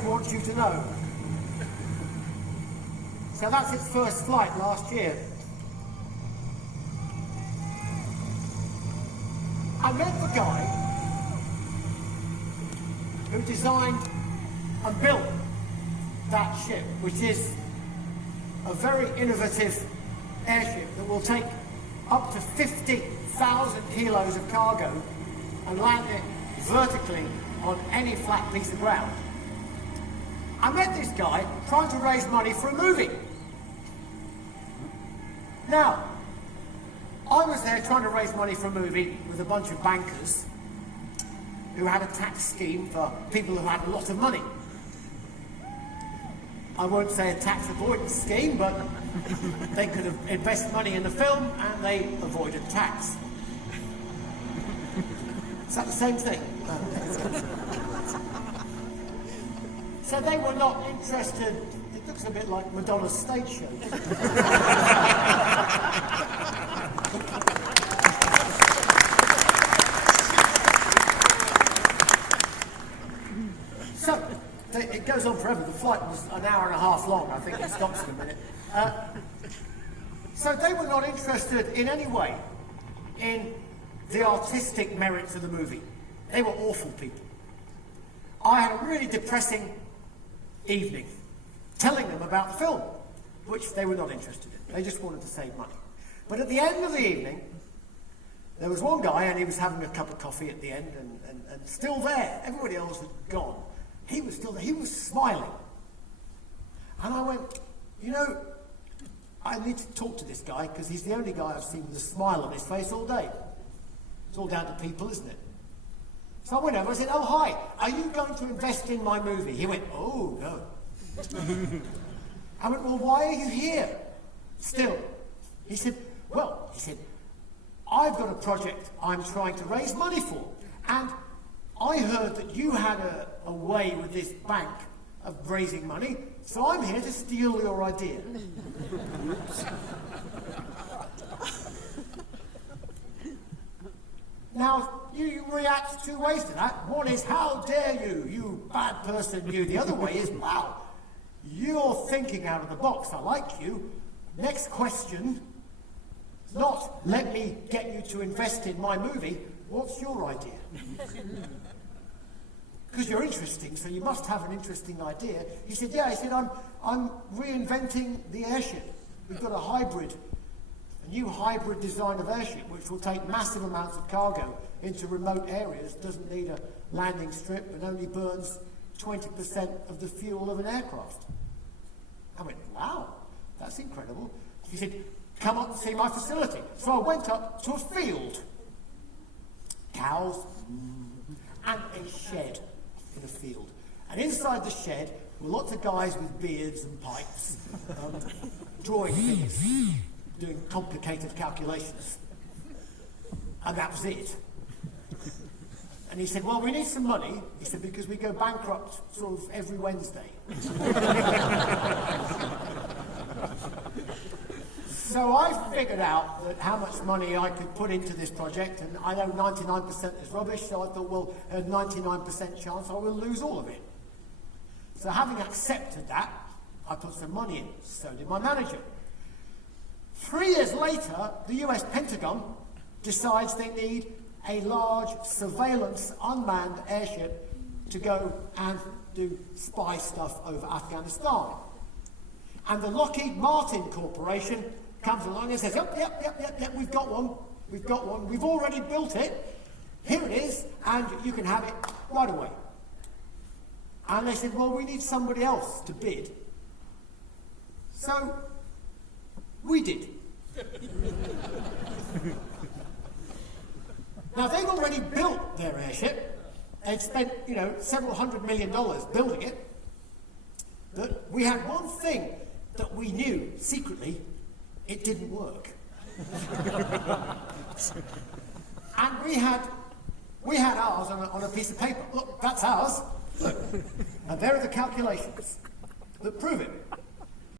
wants you to know. So that's its first flight last year. I met the guy who designed and built that ship, which is a very innovative airship that will take up to 50,000 kilos of cargo and land it vertically on any flat piece of ground. I met this guy trying to raise money for a movie. Now, I was there trying to raise money for a movie with a bunch of bankers who had a tax scheme for people who had a lot of money. I won't say a tax avoidance scheme, but they could have invested money in the film and they avoided tax. Is that the same thing? So they were not interested. It looks a bit like Madonna's stage show. So it goes on forever. The flight was an hour and a half long. I think it stops in a minute. So they were not interested in any way in the artistic merits of the movie. They were awful people. I had a really depressing evening telling them about the film, which they were not interested in. They just wanted to save money. But at the end of the evening, there was one guy and he was having a cup of coffee at the end and still there. Everybody else had gone. He was still there. He was smiling. And I went, you know, I need to talk to this guy because he's the only guy I've seen with a smile on his face all day. It's all down to people, isn't it? So I went over, I said, oh, hi, are you going to invest in my movie? He went, oh, no. I went, well, why are you here still? He said, I've got a project I'm trying to raise money for. And I heard that you had a way with this bank of raising money, so I'm here to steal your idea. Now, you react two ways to that. One is, how dare you, you bad person, you. The other way is, wow, you're thinking out of the box. I like you. Next question, not let me get you to invest in my movie. What's your idea? Because you're interesting, so you must have an interesting idea. He said, yeah. He said, I'm reinventing the airship. We've got a new hybrid design of airship, which will take massive amounts of cargo into remote areas, doesn't need a landing strip, and only burns 20% of the fuel of an aircraft. I went, wow, that's incredible. He said, come up and see my facility. So I went up to a field. Cows, and a shed in a field. And inside the shed were lots of guys with beards and pipes, drawing things, doing complicated calculations. And that was it. And he said, well, we need some money. He said, because we go bankrupt sort of every Wednesday. So I figured out that how much money I could put into this project, and I know 99% is rubbish, so I thought, well, a 99% chance I will lose all of it. So having accepted that, I put some money in. So did my manager. 3 years later, the US Pentagon decides they need a large surveillance unmanned airship to go and do spy stuff over Afghanistan. And the Lockheed Martin Corporation comes along and says, yep, we've got one, we've already built it, here it is, and you can have it right away. And they said, well, we need somebody else to bid. So, we did. Now, they'd already built their airship. They'd spent, several $100 million building it. But we had one thing that we knew secretly, it didn't work. And we had ours on a piece of paper. Look, that's ours. Look. And there are the calculations that prove it.